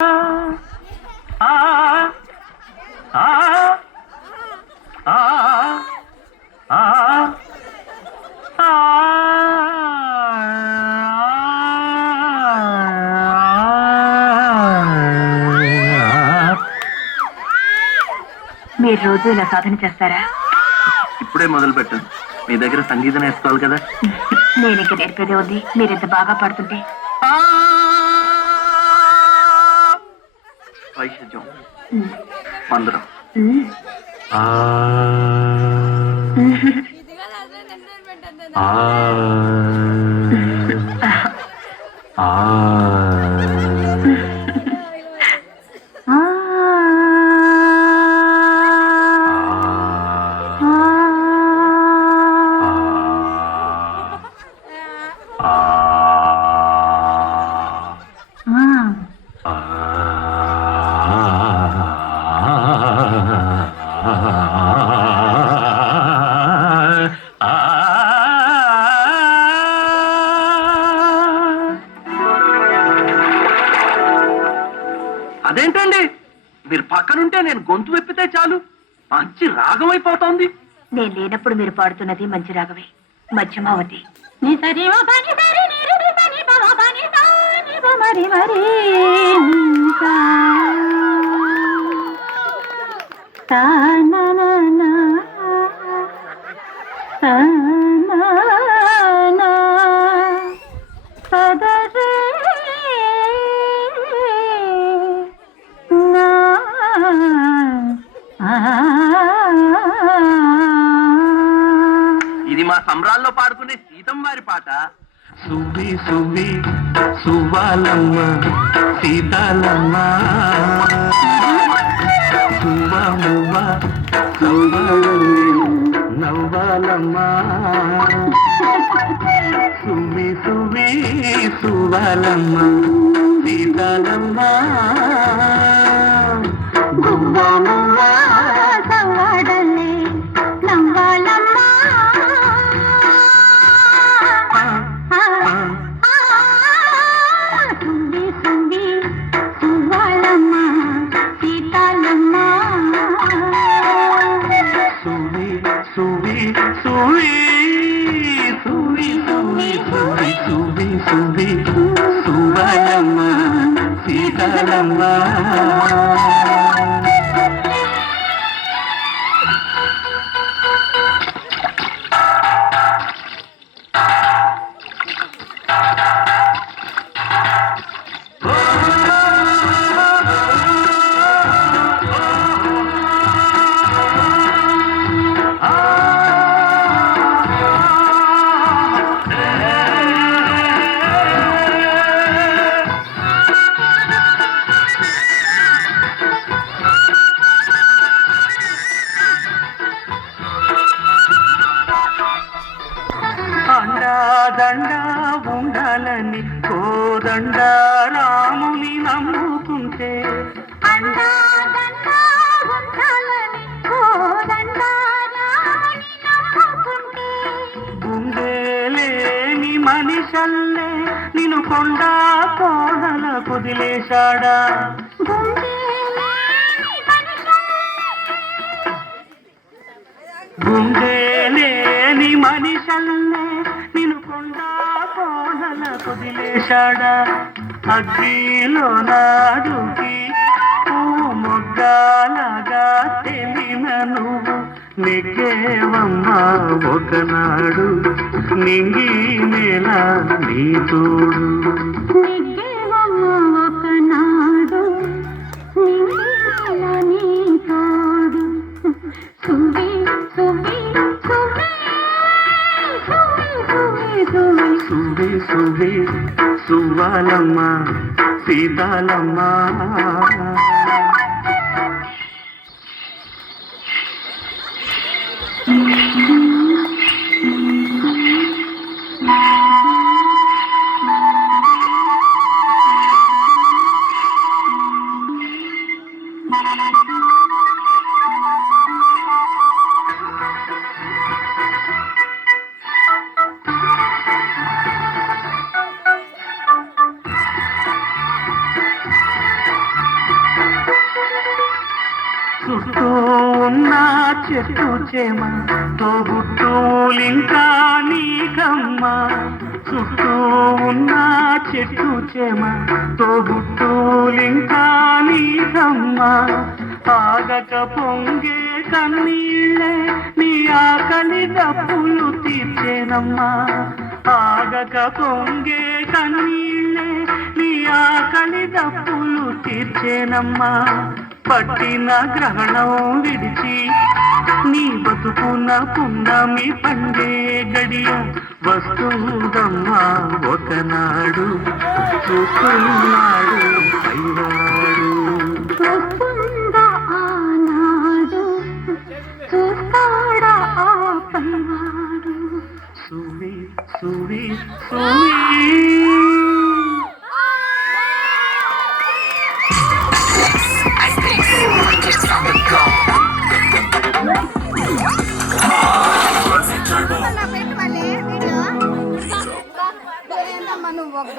మీరు రోజు ఇలా సాధన చేస్తారా? ఇప్పుడే మొదలు పెట్టాను. మీ దగ్గర సంగీతం నేర్చుకోవాలి కదా. నేను ఇంక నేర్పేదే ఉంది. మీరు ఇంత బాగా పాడుతుంటే. వైశజ్యం మందరం అదేంటండి, మీరు పక్కనుంటే నేను గొంతు వెప్పితే చాలు మంచి రాగం అయిపోతోంది. నేను లేనప్పుడు మీరు పాడుతున్నది మంచి రాగమే. మధ్యమావతి. ఇది మా సంబరాల్లో పాడుకునే సీతం వారి పాట. సువ్వి సువ్వి సువ్వాలమ్మ సీతాలమ్మ సువ్వ మువ్వ నవ్వాలమ్మ సువ్వి సువ్వి సువ్వాలమ్మ సీతాలమ్మ గువ్వ మువ్వ సవ్వాడలే నవ్వాలమ్మ. సువ్వి సువ్వి సువ్వాలమ్మ సీతాలమ్మ సువ్వి సువ్వి సువ్వి సువ్వి సువ్వి సువ్వి సువ్వి సువ్వి సువ్వాలమ్మ సీతాలమ్మ. దండా ఉండాలని కోదండ రాముని నమ్ముకుంటే గుండెలేని మనిషల్లే నిన్ను కొండా కోడల కుదిలేశాడా. గుండెలేని మనిషల్లే నిన్ను కొండా కోడల కుదిలేశాడా. అగ్గిలో నాడుకి మొగ్గాలగా తెలిన నువ్వు నెగ్గేవమ్మా ఒకనాడు నింగి నేల నీ తోడు. ఒకనాడు నీ తోడు. సువ్వి సువ్వి సువ్వి సువ్వి సువ్వాలమ్మ సీతాలమ్మ. చుట్టూ ఉన్న చెట్టు చేమ తోబుట్టులింకా నీకమ్మ చుట్టూ ఉన్న చెట్టు చేమ తోబుట్టులింకా నీకమ్మ ఆగక పొంగే కన్నీళ్ళే నీ ఆకలి దప్పులు తీర్చేనమ్మా ఆగక పొంగే కన్నీళ్ళే నీ ఆకలి దప్పులు తీర్చేనమ్మా పట్టిన గ్రహణం విడిచి నీ బతుకున్న పున్నమి పండే గడియ వస్తుందమ్మా ఒకనాడు చూస్తున్నాడు పైవాడు వస్తుందా ఆనాడు చూస్తాడా ఆ పైవాడు సువి సువి సువి నువ్వు ఒక